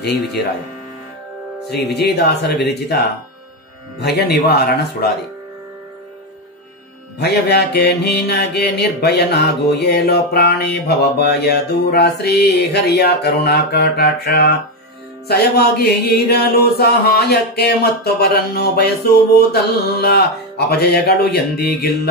ಜೈ ವಿಜಯರಾಯ. ಶ್ರೀ ವಿಜಯದಾಸರ ವಿರಚಿತ ಭಯ ನಿವಾರಣ ಸುಡಾದಿ. ಭಯವ್ಯಾಕೆ ನಿನಗೆ ನಿರ್ಭಯನಾಗು, ಏಲೋ ಪ್ರಾಣಿ ಭವ ಭಯ ದೂರ, ಶ್ರೀ ಹರಿಯ ಕರುಣಾ ಕಟಾಕ್ಷ ಸಯವಾಗಿ ಇರಲು ಸಹಾಯಕ್ಕೆ ಮತ್ತೊಬ್ಬರನ್ನು ಬಯಸುವುದಲ್ಲ, ಅಪಜಯಗಳು ಎಂದಿಗಿಲ್ಲ.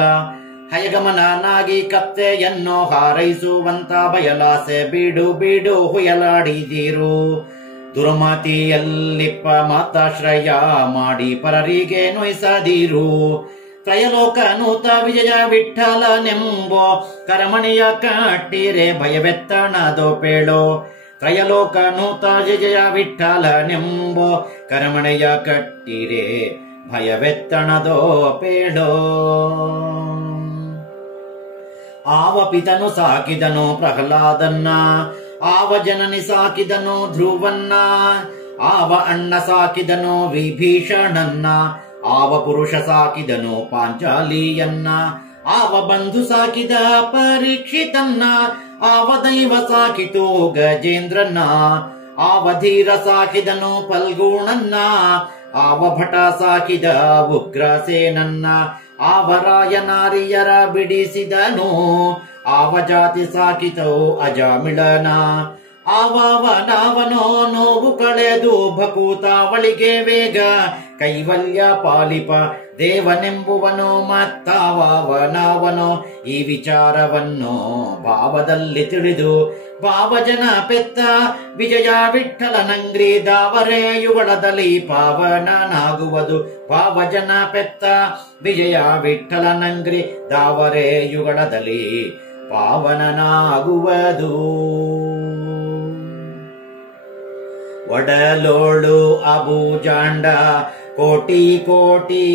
ಹಯಗಮನಾಗಿ ಕತ್ತೆಯನ್ನು ಹಾರೈಸುವಂತ ಬಯಲಾಸೆ ಬಿಡು ಬಿಡು ಹುಯಲಾಡಿದಿರು. ದುರ್ಮತಿಯಲ್ಲಿಪ್ಪ ಮಾತಾಶ್ರಯ ಮಾಡಿ ಪರರಿಗೆ ನೊಯ್ಸದಿರು. ತ್ರಯಲೋಕನೂತ ವಿಜಯ ವಿಠಲನೆಂಬೋ ಕರಮಣಿಯ ಕಟ್ಟಿರೆ ಭಯವೆತ್ತಣದೋ ಪೇಳೋ. ತ್ರಯಲೋಕನೂತ ವಿಜಯ ವಿಠಲನೆಂಬೋ ಕರಮಣೆಯ ಕಟ್ಟಿರೆ ಭಯವೆತ್ತಣದೋ ಪೇಳೋ. ಆವ ಪಿತನು ಸಾಕಿದನು ಪ್ರಹ್ಲಾದನ್ನ, ಆವ ಜನನಿ ಸಾಕಿದನು ಧ್ರುವನ್ನ, ಆವ ಅಣ್ಣ ಸಾಕಿದನು ವಿಭೀಷಣನ್ನ, ಆವ ಪುರುಷ ಸಾಕಿದನು ಪಾಂಚಾಲಿಯನ್ನ, ಆವ ಬಂಧು ಸಾಕಿದ ಪರೀಕ್ಷಿತನ್ನ, ಆವ ದೈವ ಸಾಕಿತು ಗಜೇಂದ್ರನ್ನ, ಆವ ಧೀರ ಸಾಕಿದನು ಫಲ್ಗುಣನ್ನ, ಆವ ಭಟ ಸಾಕಿದ ಉಗ್ರಸೇನನ್ನ, ಆವ ರಾಯ ನಾರಿಯರ ಬಿಡಿಸಿದನು, ಆವ ಜಾತಿ ಸಾಕಿತೋ ಅಜಾಮಿಳನ, ಆವನವನೋ ನೋವು ಕಳೆದು ಭಕೂತಾವಳಿಗೆ ವೇಗ ಕೈವಲ್ಯ ಪಾಲಿಪ ದೇವನೆಂಬುವನು ಮತ್ತಾವನವನೋ. ಈ ವಿಚಾರವನ್ನು ಭಾವದಲ್ಲಿ ತಿಳಿದು ಭಾವಜನ ಪೆತ್ತ ವಿಜಯ ವಿಠಲನಂಗ್ರಿ ದಾವರೆಯುಗಳದಲ್ಲಿ ಪಾವನನಾಗುವುದು. ಭಾವಜನ ಪೆತ್ತ ವಿಜಯ ವಿಠಲನಂಗ್ರಿ ದಾವರೆಯುಗಳದಲ್ಲಿ ಪಾವನನಾಗುವುದು. ಒಡಲೋಳು ಅಬುಜಾಂಡ ಕೋಟಿ ಕೋಟಿ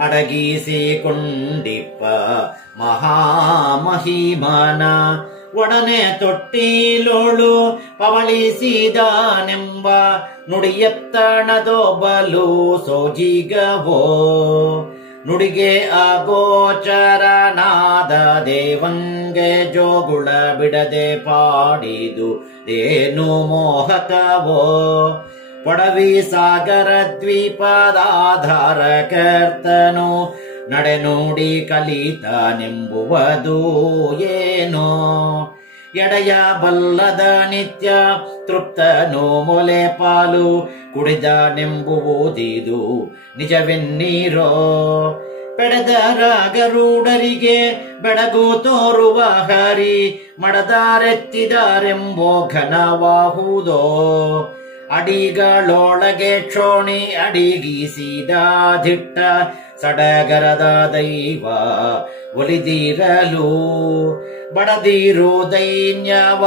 ಅಡಗಿಸಿಕೊಂಡಿಪ್ಪ ಮಹಾಮಹಿಮಾನ, ಒಡನೆ ತೊಟ್ಟಿಲೋಳು ಪವಳಿಸಿದನೆಂಬ ನುಡಿಯತ್ತಣದೋ ಬಲು ಸೋಜಿಗವೋ. ನುಡಿಗೆ ಅಗೋಚರನಾದ ದೇವಂಗೆ ಜೋಗುಳ ಬಿಡದೆ ಪಾಡಿದು ಏನು ಮೋಹಕವೋ. ಪೊಡವಿ ಸಾಗರ ದ್ವೀಪದಾಧಾರ ಕರ್ತನು ನಡೆನುಡಿ ಕಲಿತನೆಂಬುವುದು ಏನೋ. ಎಡೆಯ ಬಲ್ಲದ ನಿತ್ಯ ತೃಪ್ತನು ಮೊಲೆ ಪಾಲು ಕುಡಿದನೆಂಬುವುದಿದು ನಿಜವೆನ್ನೀರೋ. ಪೆಡೆದರ ಗರುಡರಿಗೆ ಬೆಳಗು ತೋರುವ ಹರಿ ಮಡದಾರೆತ್ತಿದರೆಂಬೋ ಘನವಾಹುದೋ. ಅಡಿಗಳೊಳಗೆ ಕ್ಷೋಣಿ ಅಡಿಗಿಸಿದ ದಿಟ್ಟ ಸಡಗರದ ದೈವ ಒಲಿದಿರಲು ಬಡದಿರು ದೈನ್ಯವ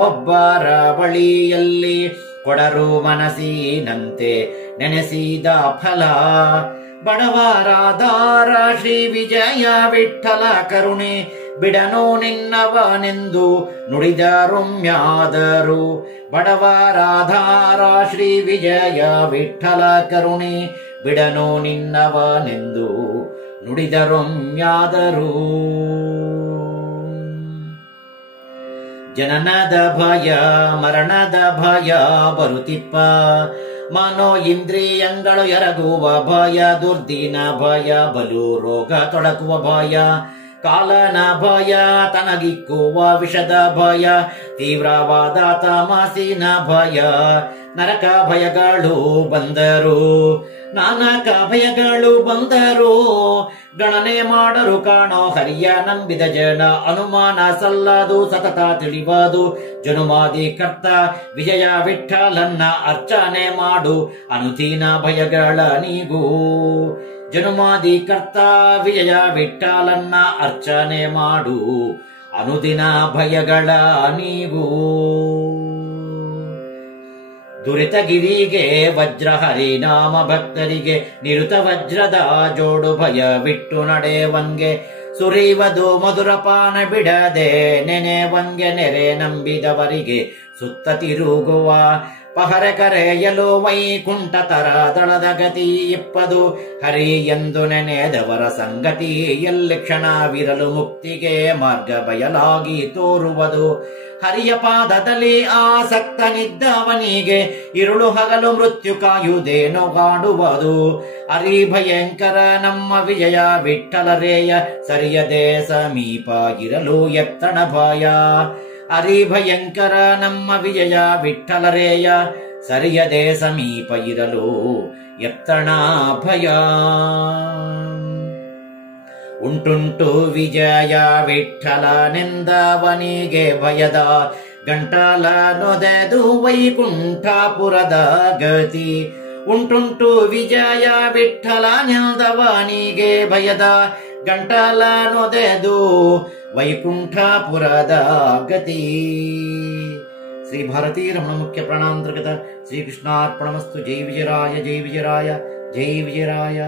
ಒಬ್ಬರ ಬಳಿಯಲ್ಲಿ ಕೊಡರು ಮನಸ್ಸಿನಂತೆ ನೆನೆಸಿದ ಫಲ. ಬಡವರಾಧಾರ ಶ್ರೀ ವಿಜಯ ವಿಠಲ ಕರುಣೆ ಬಿಡನು ನಿನ್ನವನೆಂದು ನುಡಿದರೊಮ್ಯಾದರು. ಬಡವರಾಧಾರ ಶ್ರೀ ವಿಜಯ ವಿಠಲ ಕರುಣೆ ಬಿಡನು ನಿನ್ನವನೆಂದು ನುಡಿದರೊಮ್ಯಾದರು. ಜನನದ ಭಯ ಮರಣದ ಭಯ ಬರುತ್ತಿಪ್ಪ, ಮನೋ ಇಂದ್ರಿಯಂಗಳು ಎರಗುವ ಭಯ, ದುರ್ದಿನ ಭಯ ಬಲು ರೋಗ ತೊಡಕುವ ಭಯ, ಕಾಲನ ಭಯ ತನಗಿಕ್ಕುವ ವಿಷದ ಭಯ, ತೀವ್ರವಾದ ತಮಸಿನ ಭಯ, ನರಕ ಭಯಗಳು ಬಂದರು ನಾನಕ ಭಯಗಳು ಬಂದರು. ಗಣನೆ ಮಾಡರು ಕಾಣೋ ಹರಿಯ ನಂಬಿದ ಜನ, ಅನುಮಾನ ಸಲ್ಲದು ಸತತ ತಿಳಿವದು. ಜನುಮಾದಿ ಕರ್ತ ವಿಜಯ ವಿಠಲನ್ನ ಅರ್ಚನೆ ಮಾಡು ಅನುದೀನ ಭಯಗಳ ನೀಗು. ಜನುಮಾದಿ ಕರ್ತ ವಿಜಯ ವಿಠಲನ್ನ ಅರ್ಚನೆ ಮಾಡು ಅನುದಿನ ಭಯಗಳ ನೀಗು. ದುರಿತಗಿರಿಗೆ ವಜ್ರ ಹರಿನಾಮ ಭಕ್ತರಿಗೆ ನಿರುತ ವಜ್ರದ ಜೋಡು ಭಯ ಬಿಟ್ಟು ನಡೆವಂಗೆ. ಸುರಿಯುವುದು ಮಧುರಪಾನ ಬಿಡದೆ ನೆನೆವಂಗೆ ನೆರೆ ನಂಬಿದವರಿಗೆ ಸುತ್ತ ತಿರುಗುವ ಪಹರೆ ಕರೆಯಲು ವೈಕುಂಠ ತರದಳದ ಗತಿ ಇಪ್ಪದು. ಹರಿ ಎಂದು ನೆನೆದವರ ಸಂಗತಿ ಎಲ್ಲಿ ಕ್ಷಣವಿರಲು ಮುಕ್ತಿಗೆ ಮಾರ್ಗ ಬಯಲಾಗಿ ತೋರುವುದು. ಹರಿಯ ಪಾದದಲ್ಲಿ ಆಸಕ್ತನಿದ್ದವನಿಗೆ ಇರುಳು ಹಗಲು ಮೃತ್ಯು ಕಾಯುವುದೇನೋ ಕಾಡುವುದು. ಹರಿ ಭಯಂಕರ ನಮ್ಮ ವಿಜಯ ವಿಠ್ಠಲರೇಯ, ಸರಿಯದೆ ಸಮೀಪ ಇರಲು ಎತ್ತಣ ಭಯ. ಹರಿ ಭಯಂಕರ ನಮ್ಮ ವಿಜಯ ವಿಠ್ಠಲರೇಯ, ಸರಿಯದೆ ಸಮೀಪ ಇರಲು ಎತ್ತಣ ಭಯ. ಉಂಟುಂಟು ವಿಜಯ ವಿಠ್ಠಲನೆಂದವನಿಗೆ ಭಯದ ಗಂಟಲ ನೊದೆದು ವೈಕುಂಠಪುರದ ಗತಿ. ಉಂಟುಂಟು ವಿಜಯ ವಿಠ್ಠಲನೆಂದವನಿಗೆ ಭಯದ ಗಂಟಲ ನೊದೆದು ವೈಕುಂಠಪುರದ ಗತಿ. ಶ್ರೀ ಭಾರತೀ ರಮಣ ಮುಖ್ಯ ಪ್ರಾಣಾಂತರ್ಗತ ಶ್ರೀಕೃಷ್ಣಾರ್ಪಣಮಸ್ತು. ಜೈ ವಿಜಯರಾಯ, ಜೈ ವಿಜಯರಾಯ, ಜೈ ವಿಜಯರಾಯ.